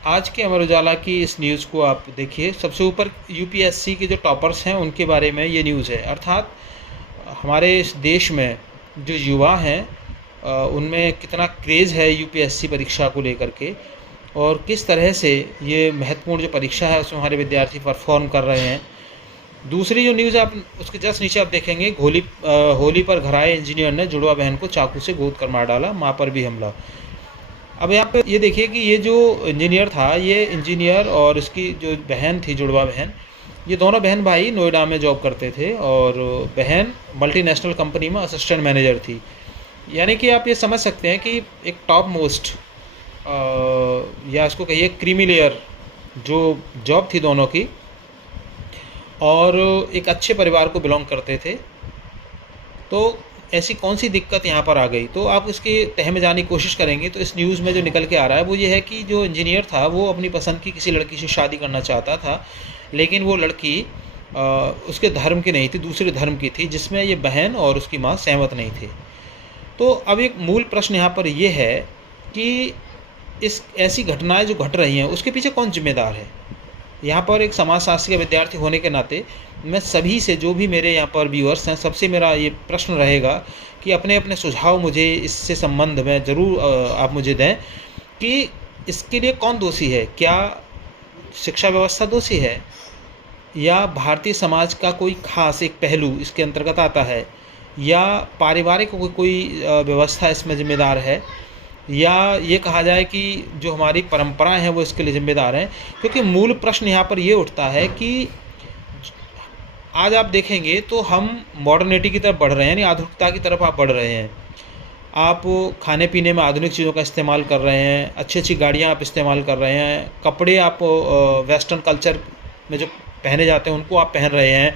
आज के अमर उजाला की इस न्यूज़ को आप देखिए। सबसे ऊपर यूपीएससी के जो टॉपर्स हैं उनके बारे में ये न्यूज़ है। अर्थात हमारे इस देश में जो युवा हैं उनमें कितना क्रेज़ है यूपीएससी परीक्षा को लेकर के, और किस तरह से ये महत्वपूर्ण जो परीक्षा है उसमें हमारे विद्यार्थी परफॉर्म कर रहे हैं। दूसरी जो न्यूज़ आप उसके जस्ट नीचे आप देखेंगे, होली पर घर आए इंजीनियर ने जुड़वा बहन को चाकू से गोद कर मार डाला, मां पर भी हमला। अब यहाँ पे ये देखिए कि ये जो इंजीनियर था, ये इंजीनियर और इसकी जो बहन थी, जुड़वा बहन, ये दोनों बहन भाई नोएडा में जॉब करते थे, और बहन मल्टीनेशनल कंपनी में असिस्टेंट मैनेजर थी। यानी कि आप ये समझ सकते हैं कि एक टॉप मोस्ट या इसको कहिए क्रीमी लेयर जो जॉब थी दोनों की, और एक अच्छे परिवार को बिलोंग करते थे। तो ऐसी कौन सी दिक्कत यहाँ पर आ गई, तो आप इसके तह में जाने की कोशिश करेंगे तो इस न्यूज़ में जो निकल के आ रहा है वो ये है कि जो इंजीनियर था वो अपनी पसंद की किसी लड़की से शादी करना चाहता था, लेकिन वो लड़की उसके धर्म की नहीं थी, दूसरे धर्म की थी, जिसमें ये बहन और उसकी माँ सहमत नहीं थे। तो अब एक मूल प्रश्न यहाँ पर ये है कि इस ऐसी घटनाएं जो घट रही हैं उसके पीछे कौन जिम्मेदार है। यहाँ पर एक समाजशास्त्र के विद्यार्थी होने के नाते मैं सभी से, जो भी मेरे यहाँ पर व्यूअर्स हैं, सबसे मेरा ये प्रश्न रहेगा कि अपने अपने सुझाव मुझे इससे संबंध में ज़रूर आप मुझे दें कि इसके लिए कौन दोषी है। क्या शिक्षा व्यवस्था दोषी है, या भारतीय समाज का कोई खास एक पहलू इसके अंतर्गत आता है, या पारिवारिक कोई व्यवस्था इसमें जिम्मेदार है, या ये कहा जाए कि जो हमारी परंपराएं हैं वो इसके लिए जिम्मेदार हैं। क्योंकि मूल प्रश्न यहाँ पर ये उठता है कि आज आप देखेंगे तो हम मॉडर्निटी की तरफ बढ़ रहे हैं, यानी आधुनिकता की तरफ आप बढ़ रहे हैं। आप खाने पीने में आधुनिक चीज़ों का इस्तेमाल कर रहे हैं, अच्छी अच्छी गाड़ियाँ आप इस्तेमाल कर रहे हैं, कपड़े आप वेस्टर्न कल्चर में जो पहने जाते हैं उनको आप पहन रहे हैं।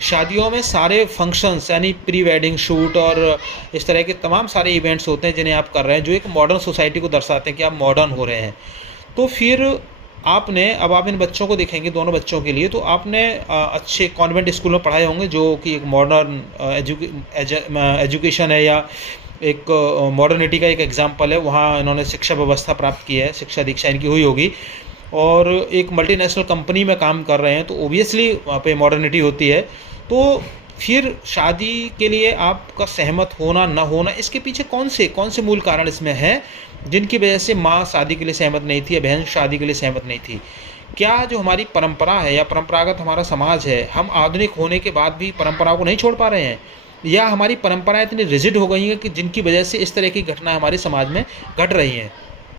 शादियों में सारे फंक्शंस यानी प्री वेडिंग शूट और इस तरह के तमाम सारे इवेंट्स होते हैं जिन्हें आप कर रहे हैं, जो एक मॉडर्न सोसाइटी को दर्शाते हैं कि आप मॉडर्न हो रहे हैं। तो फिर आपने, अब आप इन बच्चों को देखेंगे, दोनों बच्चों के लिए, तो आपने अच्छे कॉन्वेंट स्कूल में पढ़ाए होंगे जो कि एक मॉडर्न एजुकेशन है, या एक मॉडर्निटी का एक एग्जाम्पल है। वहाँ इन्होंने शिक्षा व्यवस्था प्राप्त की है, शिक्षा दीक्षा इनकी हुई होगी, और एक मल्टीनेशनल कंपनी में काम कर रहे हैं, तो ओबियसली वहाँ पे मॉडर्निटी होती है। तो फिर शादी के लिए आपका सहमत होना ना होना, इसके पीछे कौन से मूल कारण इसमें हैं जिनकी वजह से माँ शादी के लिए सहमत नहीं थी या बहन शादी के लिए सहमत नहीं थी। क्या जो हमारी परंपरा है या परंपरागत हमारा समाज है, हम आधुनिक होने के बाद भी परंपराओं को नहीं छोड़ पा रहे हैं, या हमारी परंपराएं इतनी रिजिड हो गई हैं कि जिनकी वजह से इस तरह की घटनाएं हमारे समाज में घट रही हैं।